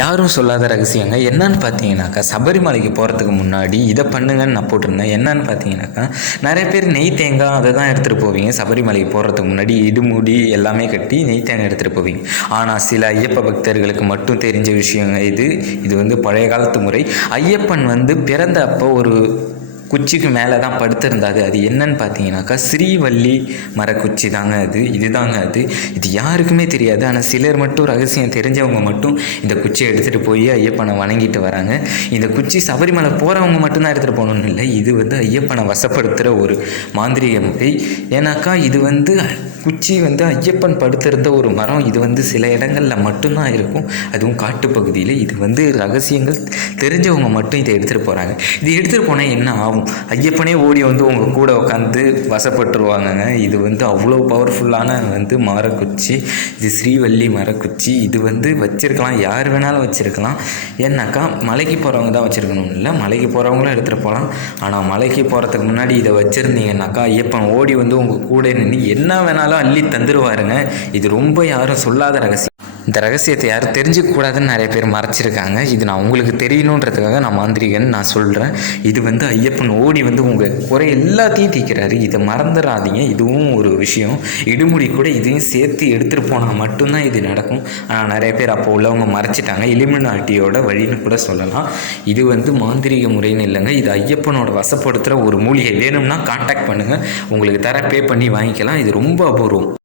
யாரும் சொல்லாத ரகசியங்க என்னன்னு பார்த்தீங்கன்னாக்கா, சபரிமலைக்கு போகிறதுக்கு முன்னாடி இதை பண்ணுங்கன்னு நான் போட்டிருந்தேன். என்னன்னு பார்த்தீங்கன்னாக்கா, நிறைய பேர் நெய் தேங்காய் அதை தான் எடுத்துகிட்டு போவீங்க. சபரிமலைக்கு போகிறதுக்கு முன்னாடி இடுமுடி எல்லாமே கட்டி நெய் தேங்காய் எடுத்துகிட்டு போவீங்க. ஆனால் சில ஐயப்ப பக்தர்களுக்கு மட்டும் தெரிஞ்ச விஷயங்க இது வந்து பழைய காலத்து முறை. ஐயப்பன் வந்து பிறந்த அப்போ ஒரு குச்சிக்கு மேலே தான் படுத்திருந்தாது. அது என்னன்னு பார்த்தீங்கன்னாக்கா, ஸ்ரீவள்ளி மரக்குச்சி தாங்க இதுதாங்க இது யாருக்குமே தெரியாது. ஆனால் சிலர் மட்டும் ரகசியம் தெரிஞ்சவங்க மட்டும் இந்த குச்சியை எடுத்துகிட்டு போய் ஐயப்பனை வணங்கிட்டு வராங்க. இந்த குச்சி சபரிமலை போகிறவங்க மட்டும்தான் எடுத்துகிட்டு போகணுன்னு இல்லை, இது வந்து ஐயப்பனை வசப்படுத்துகிற ஒரு மாந்திரிக முறை. ஏன்னாக்கா இது வந்து குச்சி வந்து ஐயப்பன் படுத்திருந்த ஒரு மரம். இது வந்து சில இடங்களில் மட்டும்தான் இருக்கும், அதுவும் காட்டுப்பகுதியில். இது வந்து ரகசியங்கள் தெரிஞ்சவங்க மட்டும் இதை எடுத்துகிட்டு போகிறாங்க. இது எடுத்துகிட்டு போனால் என்ன ஆகும்? ஐயப்பனே ஓடி வந்து உங்கள் கூட உட்காந்து வசப்பட்டுருவாங்கங்க. இது வந்து அவ்வளோ பவர்ஃபுல்லான வந்து மரக்குச்சி. இது ஸ்ரீவள்ளி மரக்குச்சி. இது வந்து வச்சுருக்கலாம், யார் வேணாலும் வச்சுருக்கலாம். ஏன்னாக்கா மலைக்கு போகிறவங்க தான் வச்சுருக்கணும் இல்லை, மலைக்கு போகிறவங்களும் எடுத்துகிட்டு போகலாம். ஆனால் மலைக்கு போகிறதுக்கு முன்னாடி இதை வச்சுருந்தீங்கன்னாக்கா ஐயப்பன் ஓடி வந்து உங்கள் கூட நின்று என்ன வேணாலும் அள்ளி தந்துடுவாருங்க. இது ரொம்ப யாரும் சொல்லாத ரகசியம். இந்த ரகசியத்தை யாரும் தெரிஞ்சுக்கூடாதுன்னு நிறைய பேர் மறைச்சிருக்காங்க. இது நான் உங்களுக்கு தெரியணுன்றதுக்காக நான் மாந்திரிகன் நான் சொல்கிறேன். இது வந்து ஐயப்பன் ஓடி வந்து உங்கள் குறை எல்லாத்தையும் தீர்க்கிறாரு. இதை மறந்துடாதீங்க. இதுவும் ஒரு விஷயம். இடுமுடி கூட இதையும் சேர்த்து எடுத்துகிட்டு போனால் மட்டும்தான் இது நடக்கும். ஆனால் நிறைய பேர் அப்போ உள்ளவங்க மறைச்சிட்டாங்க. இலுமினாட்டியோட வழின்னு கூட சொல்லலாம். இது வந்து மாந்திரிக முறைன்னு இல்லைங்க, இது ஐயப்பனோட வசப்படுத்துகிற ஒரு மூலிகை. வேணும்னா கான்டாக்ட் பண்ணுங்கள், உங்களுக்கு பே பண்ணி வாங்கிக்கலாம். இது ரொம்ப அபூர்வம்.